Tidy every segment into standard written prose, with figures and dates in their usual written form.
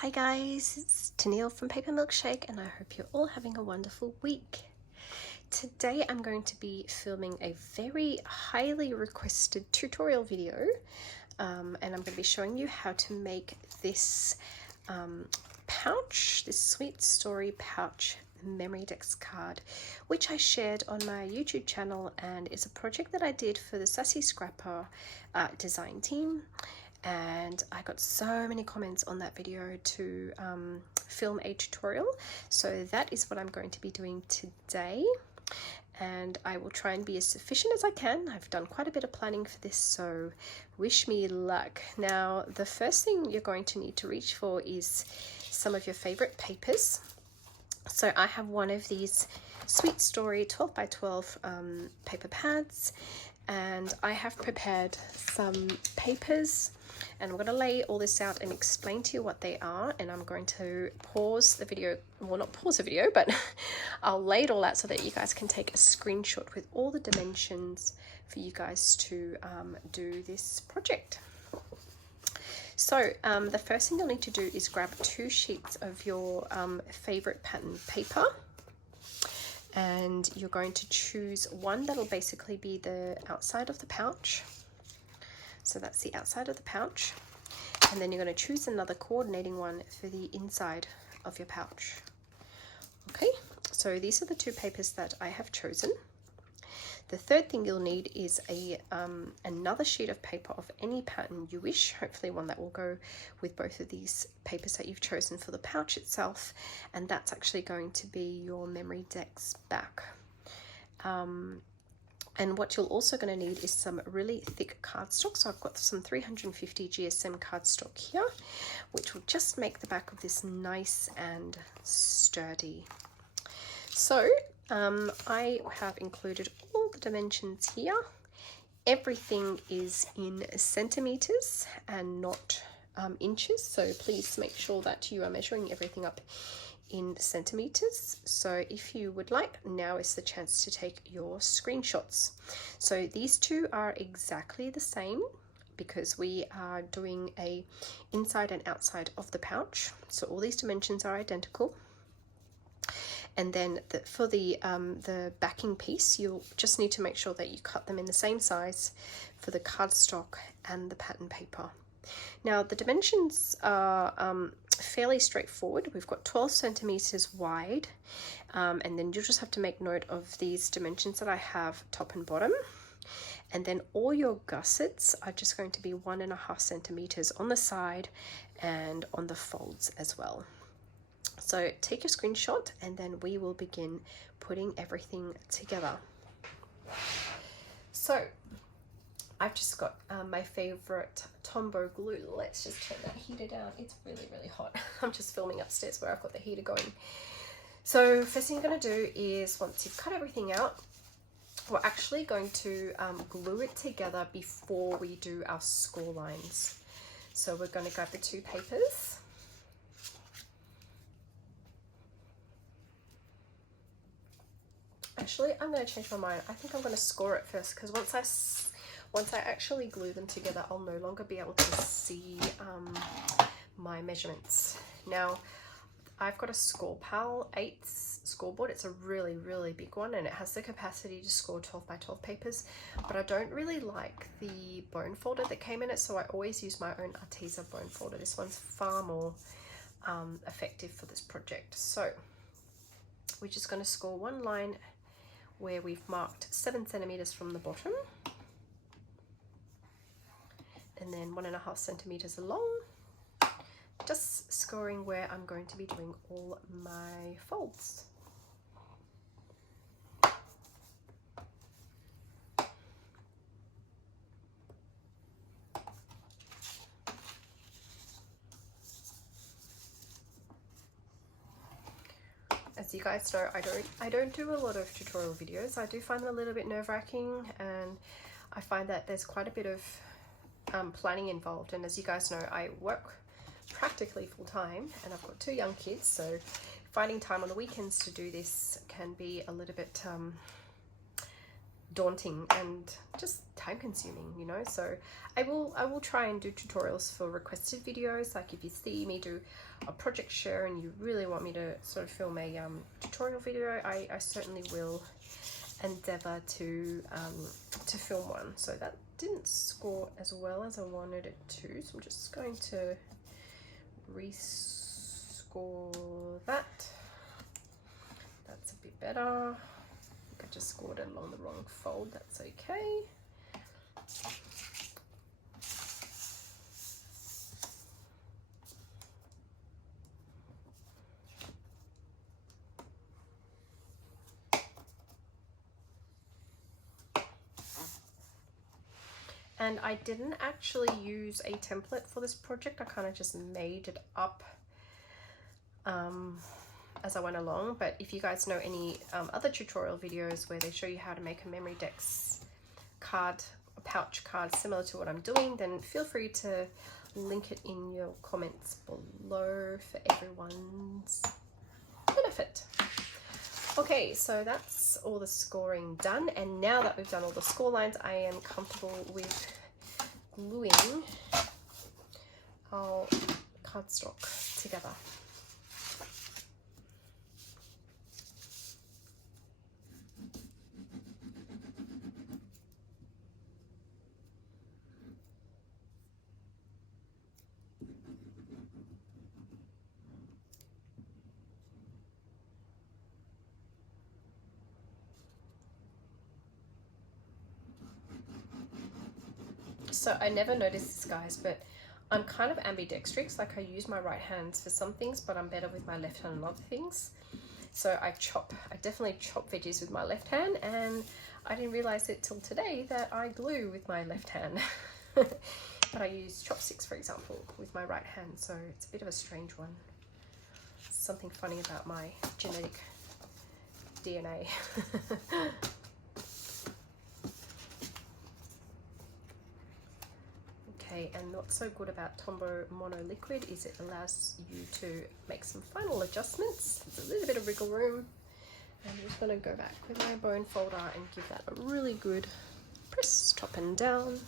Hi guys, it's Tennille from Paper Milkshake and I hope you're all having a wonderful week. Today I'm going to be filming a very highly requested tutorial video and I'm going to be showing you how to make this pouch, this Sweet Story pouch Memorydex card, which I shared on my YouTube channel, and it's a project that I did for the Sassy Scrapper design team. And I got so many comments on that video to film a tutorial, so that is what I'm going to be doing today, and I will try and be as efficient as I can. I've done quite a bit of planning for this, so wish me luck. Now, the first thing you're going to need to reach for is some of your favorite papers. So I have one of these Sweet Story 12 by 12 paper pads, and I have prepared some papers, and I'm going to lay all this out and explain to you what they are, and I'm going to pause the video, well, not pause the video, but I'll lay it all out so that you guys can take a screenshot with all the dimensions for you guys to do this project. So the first thing you'll need to do is grab 2 sheets of your favorite pattern paper, and you're going to choose one that'll basically be the outside of the pouch. So that's the outside of the pouch, and then you're going to choose another coordinating one for the inside of your pouch. Okay, so these are the 2 papers that I have chosen. The third thing you'll need is another sheet of paper of any pattern you wish, hopefully one that will go with both of these papers that you've chosen for the pouch itself, and that's actually going to be your Memorydex back. And what you're also going to need is some really thick cardstock. So I've got some 350 GSM cardstock here, which will just make the back of this nice and sturdy. So I have included all the dimensions here. Everything is in centimeters and not inches, so please make sure that you are measuring everything up in centimeters. So if you would like, now is the chance to take your screenshots. So these 2 are exactly the same because we are doing a inside and outside of the pouch, so all these dimensions are identical. And then for the backing piece, you'll just need to make sure that you cut them in the same size for the cardstock and the pattern paper. Now the dimensions are fairly straightforward. We've got 12 centimeters wide, and then you'll just have to make note of these dimensions that I have top and bottom. And then all your gussets are just going to be 1.5 centimeters on the side and on the folds as well. So take your screenshot and then we will begin putting everything together. So I've just got my favorite Tombow glue. Let's just turn that heater down. It's really, really hot. I'm just filming upstairs where I've got the heater going. So first thing you're going to do is, once you've cut everything out, we're actually going to glue it together before we do our score lines. So we're going to grab the 2 papers. Actually, I'm going to change my mind. I think I'm going to score it first, because once I actually glue them together, I'll no longer be able to see my measurements. Now, I've got a ScorePal 8 scoreboard. It's a really, really big one, and it has the capacity to score 12 by 12 papers, but I don't really like the bone folder that came in it, so I always use my own Arteza bone folder. This one's far more effective for this project. So we're just going to score one line where we've marked 7 centimeters from the bottom, and then 1.5 centimeters along, just scoring where I'm going to be doing all my folds. As you guys know, I don't do a lot of tutorial videos. I do find them a little bit nerve-wracking, and I find that there's quite a bit of planning involved. And as you guys know, I work practically full-time, and I've got 2 young kids, so finding time on the weekends to do this can be a little bit daunting and just time consuming, you know. So I will try and do tutorials for requested videos. Like if you see me do a project share and you really want me to sort of film a tutorial video, I certainly will endeavor to film one. So that didn't score as well as I wanted it to, so I'm just going to rescore that. That's a bit better. I think I just scored it along the wrong fold. That's okay. And I didn't actually use a template for this project. I kind of just made it up as I went along. But if you guys know any other tutorial videos where they show you how to make a Memorydex card, a pouch card similar to what I'm doing, then feel free to link it in your comments below for everyone's benefit. Okay, so that's all the scoring done, and now that we've done all the score lines, I am comfortable with gluing our cardstock together. So I never noticed this, guys, but I'm kind of ambidextrous. Like I use my right hands for some things, but I'm better with my left hand on other things. So I definitely chop veggies with my left hand, and I didn't realize it till today that I glue with my left hand. But I use chopsticks, for example, with my right hand, so it's a bit of a strange one. Something funny about my genetic DNA. Okay, and what's so good about Tombow Mono Liquid is it allows you to make some final adjustments. There's a little bit of wriggle room. And I'm just going to go back with my bone folder and give that a really good press top and down.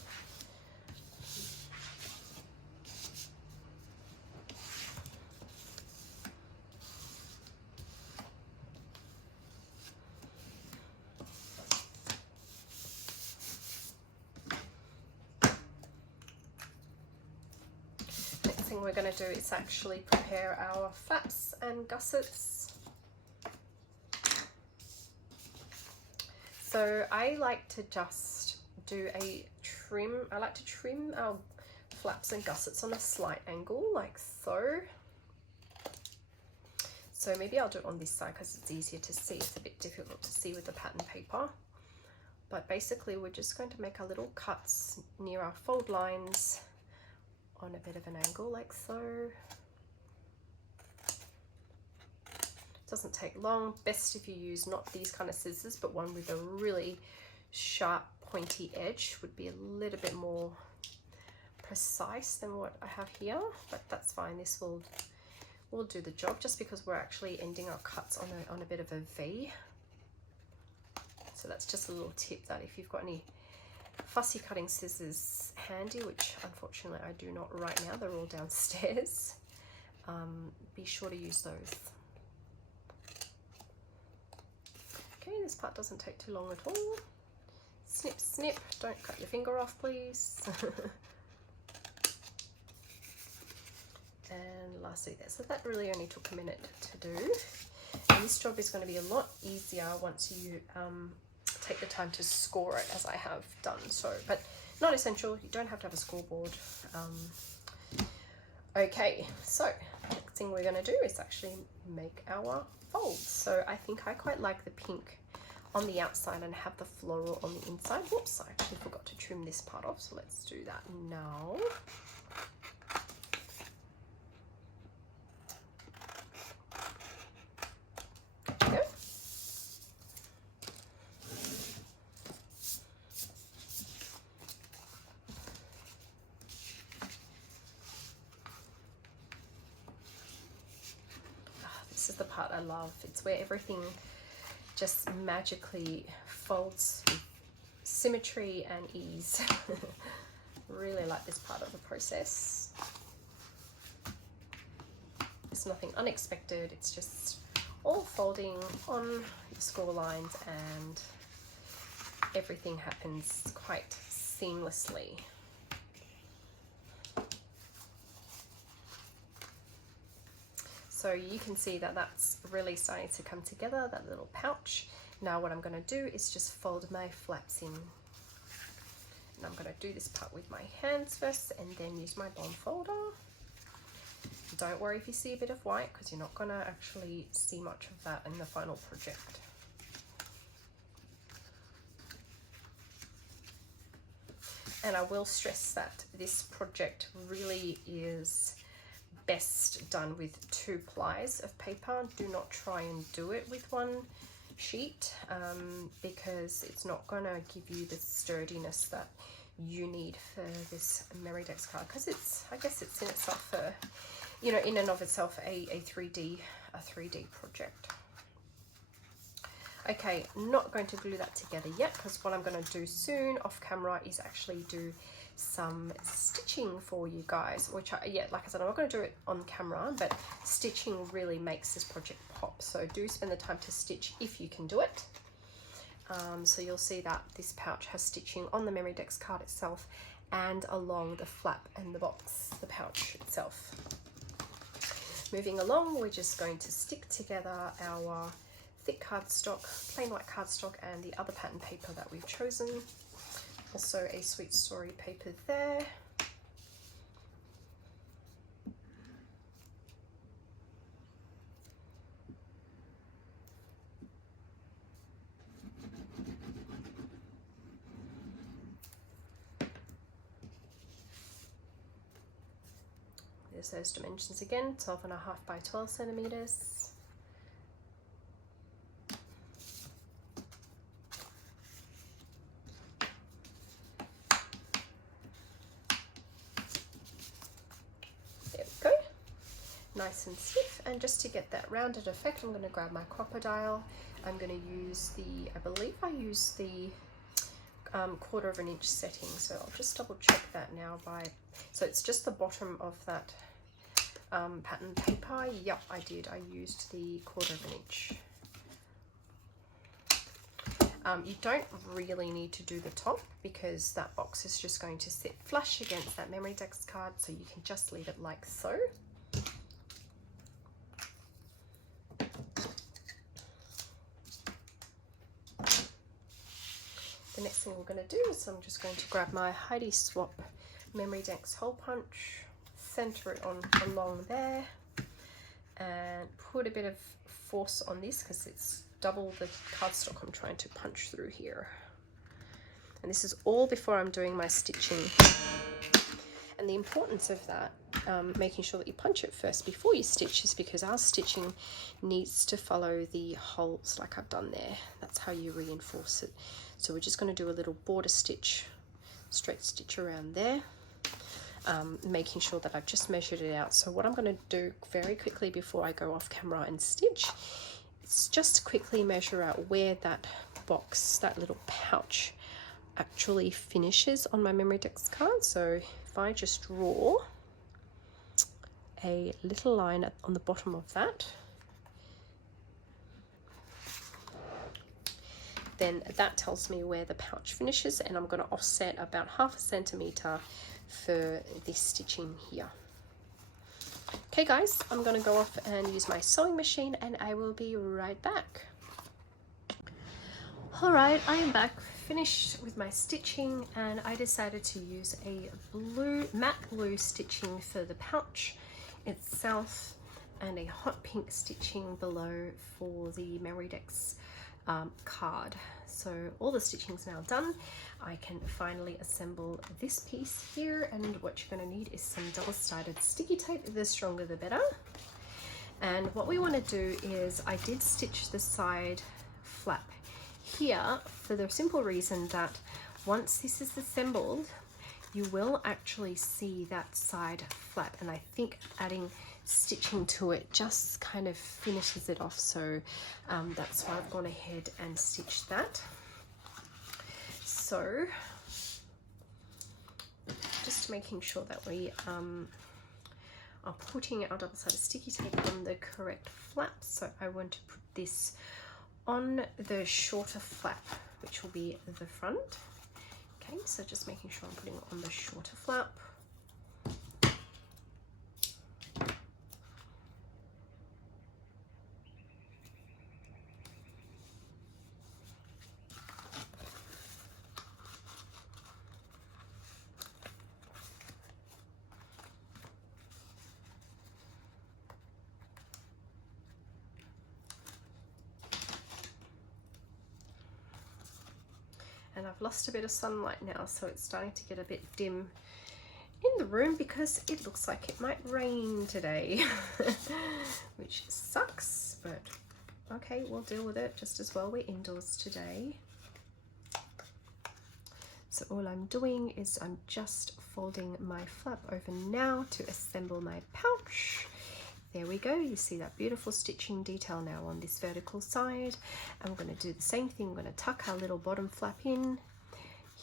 Thing we're going to do is actually prepare our flaps and gussets. So I like to just do a trim. I like to trim our flaps and gussets on a slight angle, like so. So maybe I'll do it on this side because it's easier to see. It's a bit difficult to see with the pattern paper. But basically we're just going to make our little cuts near our fold lines on a bit of an angle, like so. Doesn't take long. Best if you use not these kind of scissors, but one with a really sharp pointy edge would be a little bit more precise than what I have here, but that's fine. This will do the job, just because we're actually ending our cuts on a bit of a V. So that's just a little tip, that if you've got any fussy cutting scissors handy, which unfortunately I do not right now, they're all downstairs, be sure to use those. Okay, this part doesn't take too long at all. Snip, snip, don't cut your finger off, please. And lastly there, so that really only took a minute to do, and this job is going to be a lot easier once you take the time to score it, as I have done. So, but not essential, you don't have to have a scoreboard. Okay, so next thing we're going to do is actually make our folds. So I think I quite like the pink on the outside and have the floral on the inside. Whoops, I actually forgot to trim this part off, so let's do that now. This is the part I love. It's where everything just magically folds symmetry and ease. Really like this part of the process. There's nothing unexpected, it's just all folding on the score lines and everything happens quite seamlessly. So you can see that that's really starting to come together, that little pouch. Now what I'm going to do is just fold my flaps in. And I'm going to do this part with my hands first and then use my bond folder. Don't worry if you see a bit of white, because you're not going to actually see much of that in the final project. And I will stress that this project really is best done with 2 plies of paper. Do not try and do it with 1 sheet because it's not going to give you the sturdiness that you need for this Memorydex card, because it's, I guess it's in itself a, you know, in and of itself a 3D project. Okay, not going to glue that together yet, because what I'm going to do soon off camera is actually do some stitching for you guys, which like I said, I'm not going to do it on camera, but stitching really makes this project pop. So do spend the time to stitch if you can do it. So you'll see that this pouch has stitching on the Memorydex card itself and along the flap and the box, the pouch itself. Moving along, we're just going to stick together our thick cardstock, plain white cardstock, and the other pattern paper that we've chosen. Also a Sweet Story paper there. There's those dimensions again, 12.5 by 12 centimeters. There we go, nice and stiff. And just to get that rounded effect, I'm going to grab my crocodile. I'm going to use the, I believe I use the 1/4 inch setting, so I'll just double check that now by, so it's just the bottom of that pattern paper. Yep, I did. I used the 1/4 inch. You don't really need to do the top, because that box is just going to sit flush against that Memorydex card, so you can just leave it like so. The next thing we're going to do is I'm just going to grab my Heidi Swap Memorydex hole punch, center it on along there, and put a bit of force on this because it's double the cardstock I'm trying to punch through here. And this is all before I'm doing my stitching. And the importance of that, making sure that you punch it first before you stitch, is because our stitching needs to follow the holes like I've done there. That's how you reinforce it. So we're just going to do a little border stitch, straight stitch around there, making sure that I've just measured it out. So what I'm going to do very quickly before I go off camera and stitch is just quickly measure out where that box, that little pouch, actually finishes on my Memorydex card. So if I just draw a little line on the bottom of that, then that tells me where the pouch finishes, and I'm going to offset about 1/2 centimeter for this stitching here. Okay guys, I'm going to go off and use my sewing machine, and I will be right back. Alright, I am back, finished with my stitching, and I decided to use a matte blue stitching for the pouch itself and a hot pink stitching below for the Memorydex card. So all the stitching's now done. I can finally assemble this piece here, and what you're going to need is some double-sided sticky tape. The stronger the better. And what we want to do is, I did stitch the side flap here for the simple reason that once this is assembled, you will actually see that side flap, and I think adding stitching to it just kind of finishes it off. So that's why I've gone ahead and stitched that. So just making sure that we are putting our double-sided sticky tape on the correct flap. So I want to put this on the shorter flap, which will be the front. Okay, so just making sure I'm putting it on the shorter flap. And I've lost a bit of sunlight now, so it's starting to get a bit dim in the room because it looks like it might rain today, which sucks, but okay, we'll deal with it just as well. We're indoors today. So all I'm doing is I'm just folding my flap over now to assemble my pouch. There we go. You see that beautiful stitching detail now on this vertical side. I'm going to do the same thing. I'm going to tuck our little bottom flap in.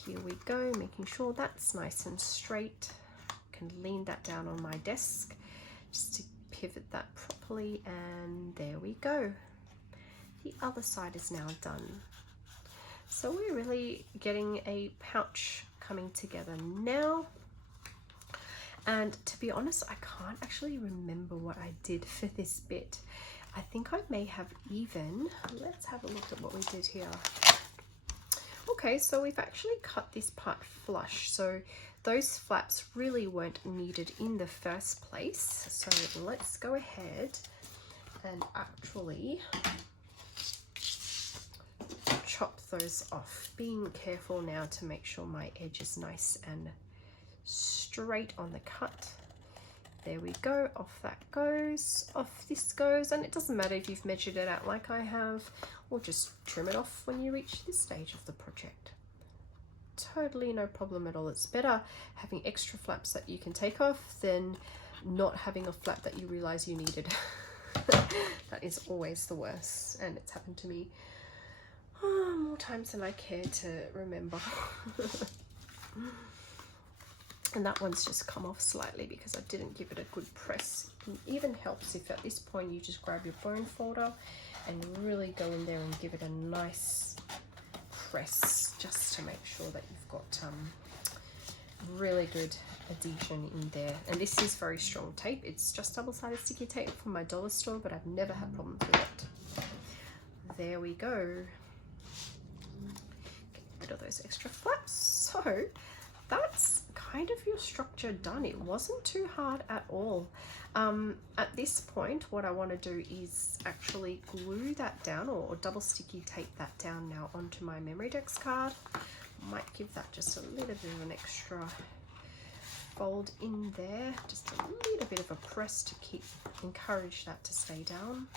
Here we go, making sure that's nice and straight. I can lean that down on my desk just to pivot that properly, and there we go. The other side is now done. So we're really getting a pouch coming together now. And to be honest, I can't actually remember what I did for this bit. I think I may have even, let's have a look at what we did here. Okay, so we've actually cut this part flush. So those flaps really weren't needed in the first place. So let's go ahead and actually chop those off. Being careful now to make sure my edge is nice and straight on the cut. There we go, off that goes, off this goes, and it doesn't matter if you've measured it out like I have, or just trim it off when you reach this stage of the project. Totally no problem at all. It's better having extra flaps that you can take off than not having a flap that you realize you needed. That is always the worst, and it's happened to me more times than I care to remember. And that one's just come off slightly because I didn't give it a good press. It even helps if at this point you just grab your bone folder and really go in there and give it a nice press just to make sure that you've got really good adhesion in there. And this is very strong tape. It's just double-sided sticky tape from my dollar store, but I've never had problems with it. There we go. Get rid of those extra flaps. So that's kind of your structure done. It wasn't too hard at all. At this point, what I want to do is actually glue that down, or double sticky tape that down now onto my Memorydex card. Might give that just a little bit of an extra fold in there, just a little bit of a press to encourage that to stay down.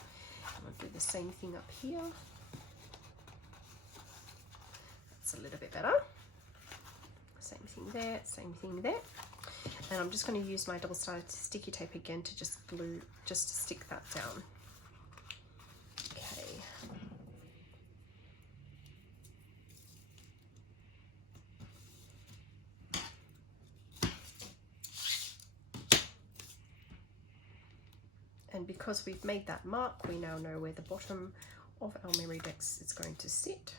I'm going to do the same thing up here. That's a little bit better. Same thing there, same thing there. And I'm just going to use my double-sided sticky tape again to just glue, just to stick that down. Okay. And because we've made that mark, we now know where the bottom of our Memorydex is going to sit.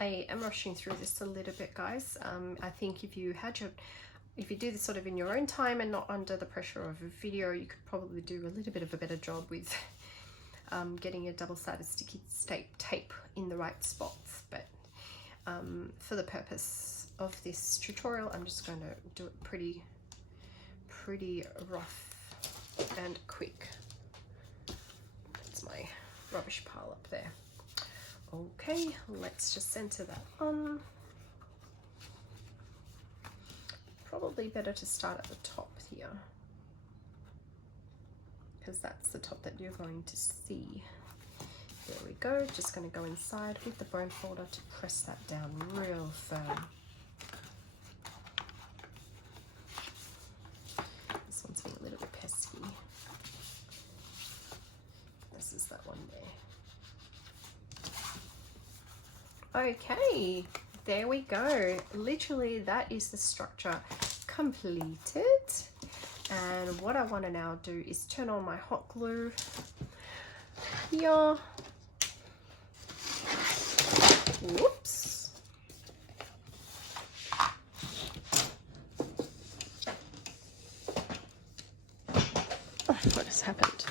I am rushing through this a little bit, guys. I think if you do this sort of in your own time and not under the pressure of a video, you could probably do a little bit of a better job with getting your double-sided sticky tape in the right spots. But for the purpose of this tutorial, I'm just going to do it pretty rough and quick. That's my rubbish pile up there. Okay, let's just center that on. Probably better to start at the top here. because that's the top that you're going to see. There we go. Just going to go inside with the bone folder to press that down real firm. This one's being a little bit pesky. This is that one there. Okay, there we go. Literally, that is the structure completed. And what I want to now do is turn on my hot glue here. Whoops. Oh, what has happened?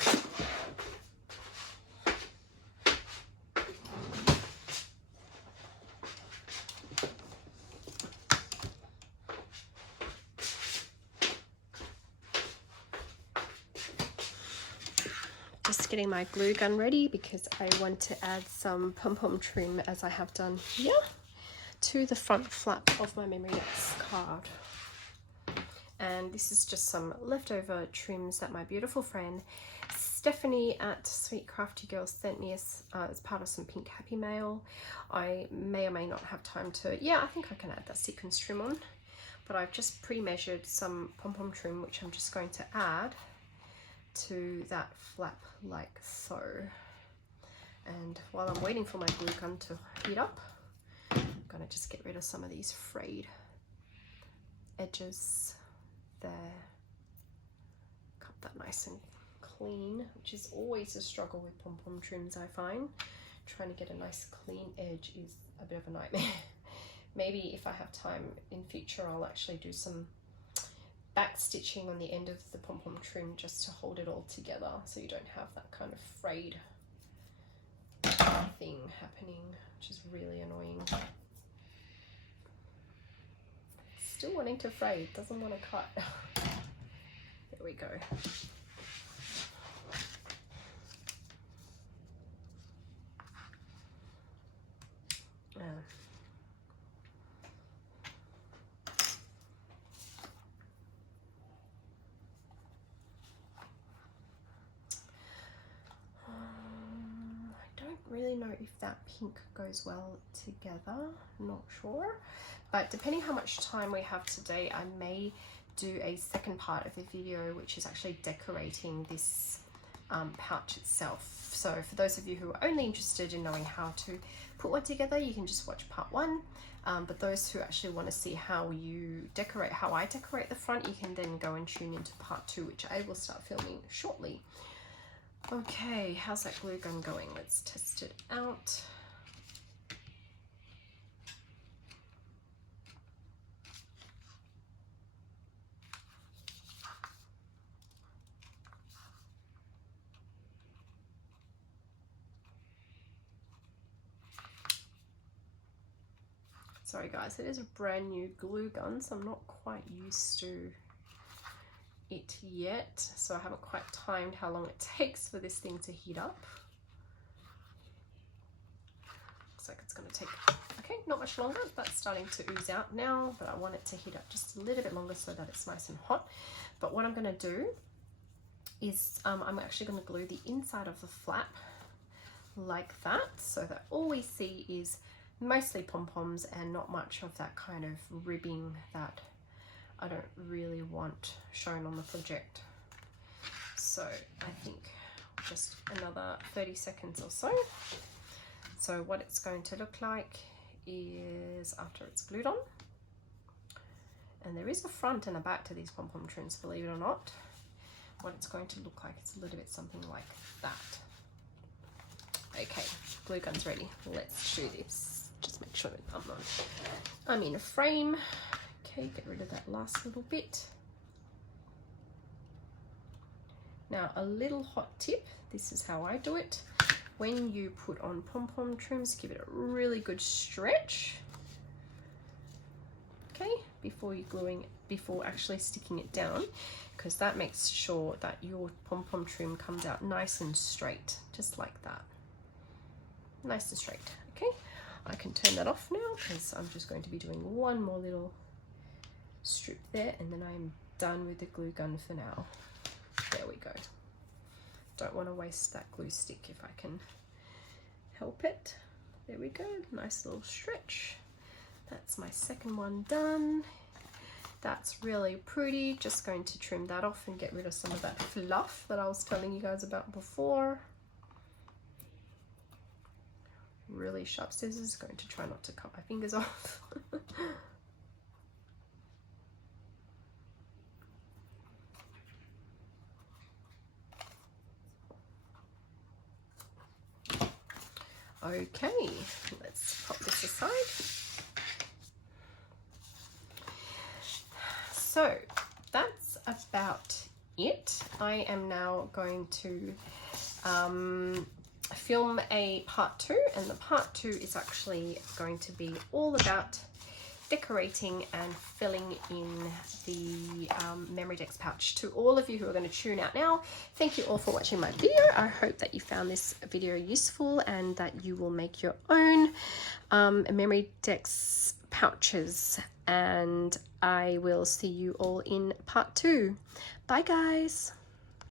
Just getting my glue gun ready because I want to add some pom-pom trim, as I have done here, to the front flap of my Memorydex card. And this is just some leftover trims that my beautiful friend Stephanie at Sweet Crafty Girl sent me as part of some Pink Happy Mail. I may or may not have time to, yeah, I think I can add that sequins trim on, but I've just pre-measured some pom-pom trim, which I'm just going to add to that flap like so. And while I'm waiting for my glue gun to heat up, I'm gonna just get rid of some of these frayed edges there. Cut that nice and clean, which is always a struggle with pom-pom trims, I find. Trying to get a nice clean edge is a bit of a nightmare. Maybe if I have time in future, I'll actually do some back stitching on the end of the pom-pom trim just to hold it all together, so you don't have that kind of frayed thing happening, which is really annoying. Still wanting to fray, doesn't want to cut. There we go. Really know if that pink goes well together, not sure, but depending how much time we have today, I may do a second part of the video, which is actually decorating this pouch itself. So for those of you who are only interested in knowing how to put one together, you can just watch part one, but those who actually want to see how you decorate, how I decorate the front, you can then go and tune into part two, which I will start filming shortly. Okay, how's that glue gun going? Let's test it out. Sorry guys, it is a brand new glue gun, so I'm not quite used to it yet, so I haven't quite timed how long it takes for this thing to heat up. Looks like it's going to take, okay, not much longer. That's starting to ooze out now, but I want it to heat up just a little bit longer so that it's nice and hot. But what I'm going to do is I'm actually going to glue the inside of the flap like that, so that all we see is mostly pom-poms and not much of that kind of ribbing that I don't really want shown on the project. So I think just another 30 seconds or so. So what it's going to look like is after it's glued on, and there is a front and a back to these pom-pom trims, believe it or not. What it's going to look like, it's a little bit something like that. Okay, glue gun's ready. Let's do this. Just make sure that I'm in a frame. Okay, get rid of that last little bit. Now a little hot tip, this is how I do it. When you put on pom-pom trims, give it a really good stretch. Okay, before actually sticking it down, because that makes sure that your pom-pom trim comes out nice and straight, just like that. Nice and straight. Okay, I can turn that off now because I'm just going to be doing one more little strip there, and then I'm done with the glue gun for now. There we go. don't want to waste that glue stick if I can help it. There we go, nice little stretch. That's my second one done. That's really pretty. Just going to trim that off and get rid of some of that fluff that I was telling you guys about before. Really sharp scissors, going to try not to cut my fingers off. Okay, let's pop this aside. So that's about it. I am now going to film a part 2, and the part 2 is actually going to be all about decorating and filling in the Memorydex pouch. To all of you who are going to tune out now, thank you all for watching my video. I hope that you found this video useful and that you will make your own Memorydex pouches, and I will see you all in part 2. Bye guys.